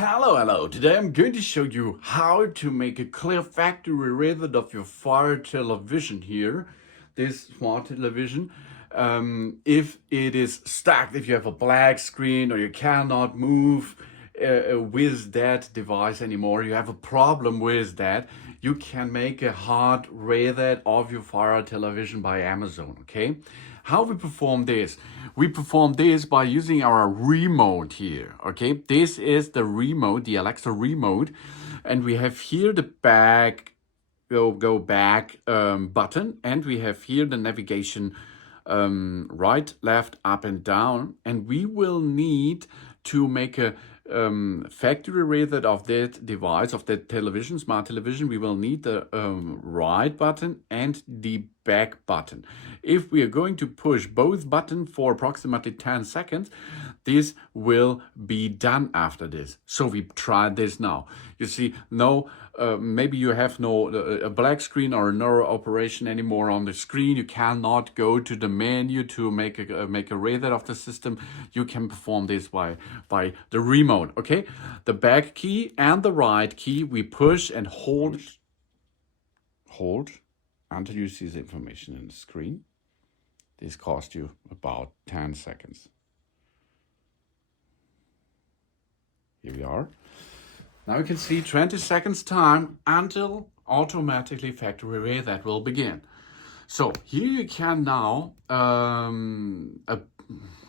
Hello. Today I'm going to show you how to make a clear factory reset of your Fire television here, this smart television. If it is stuck, if you have a black screen or you cannot move with that device anymore, you have a problem with that, you can make a hard reset of your Fire television by Amazon, okay? How we perform this? We perform this by using our remote here, okay? This is the remote, the Alexa remote, and we have here the back, go back button, and we have here the navigation right, left, up and down, and we will need to make a factory reset of that device, of that television, smart television. We will need the right button and the back button. If we are going to push both buttons for approximately 10 seconds, this will be done after this. So we try this now. You see, maybe you have a black screen or no operation anymore on the screen. You cannot go to the menu to make a reset of the system. You can perform this by the remote, okay? The back key and the right key we push and hold until you see the information in the screen. This costs you about 10 seconds. Here we are. Now you can see 20 seconds time until automatically factory reset will begin. So here you can now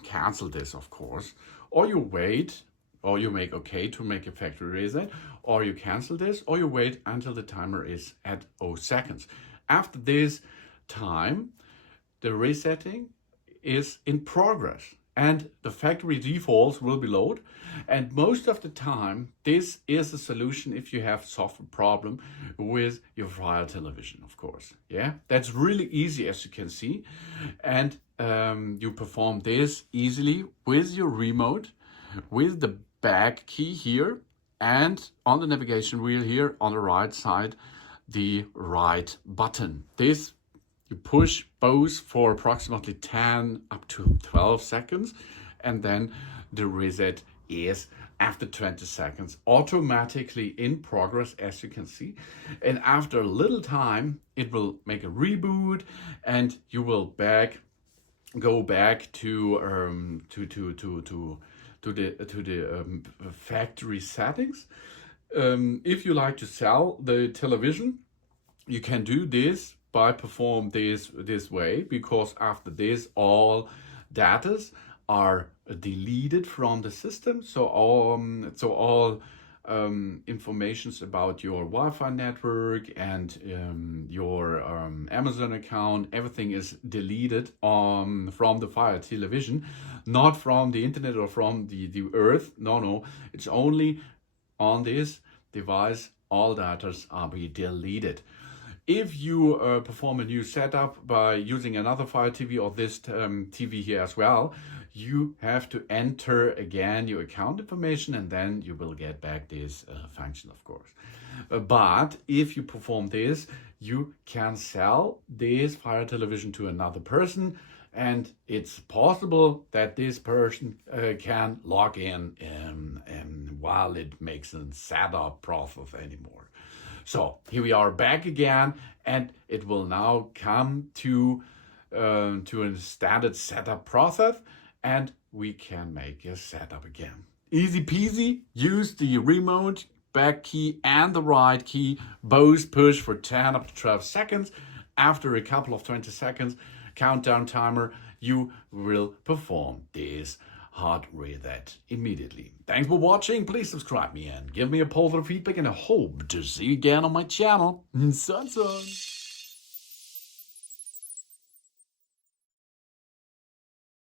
cancel this, of course, or you wait, or you make okay to make a factory reset, or you cancel this, or you wait until the timer is at 0 seconds. After this time, the resetting is in progress and the factory defaults will be loaded. And most of the time, this is a solution if you have software problem with your Fire television, of course. Yeah, that's really easy, as you can see. And you perform this easily with your remote, with the back key here, and on the navigation wheel here on the right side, the right button. This you push both for approximately 10 up to 12 seconds, and then the reset is after 20 seconds automatically in progress, as you can see. And after a little time, it will make a reboot, and you will go back to the factory settings. If you like to sell the television, you can do this by perform this way, because after this all datas are deleted from the system. So all informations about your Wi-Fi network and your Amazon account, everything is deleted from the Fire television, not from the internet or from the earth. No, it's only on this device. All data are be deleted. If you perform a new setup by using another Fire TV or this TV here as well, you have to enter again your account information, and then you will get back this function, of course. But if you perform this, you can sell this Fire television to another person, and it's possible that this person can log in while it makes a setup process anymore. So here we are back again, and it will now come to a standard setup process, and we can make a setup again. Easy peasy. Use the remote, back key and the right key, both push for 10 up to 12 seconds. After a couple of 20 seconds countdown timer, you will perform this hard reset immediately. Thanks for watching. Please subscribe me and give me a positive feedback, and I hope to see you again on my channel. Sun.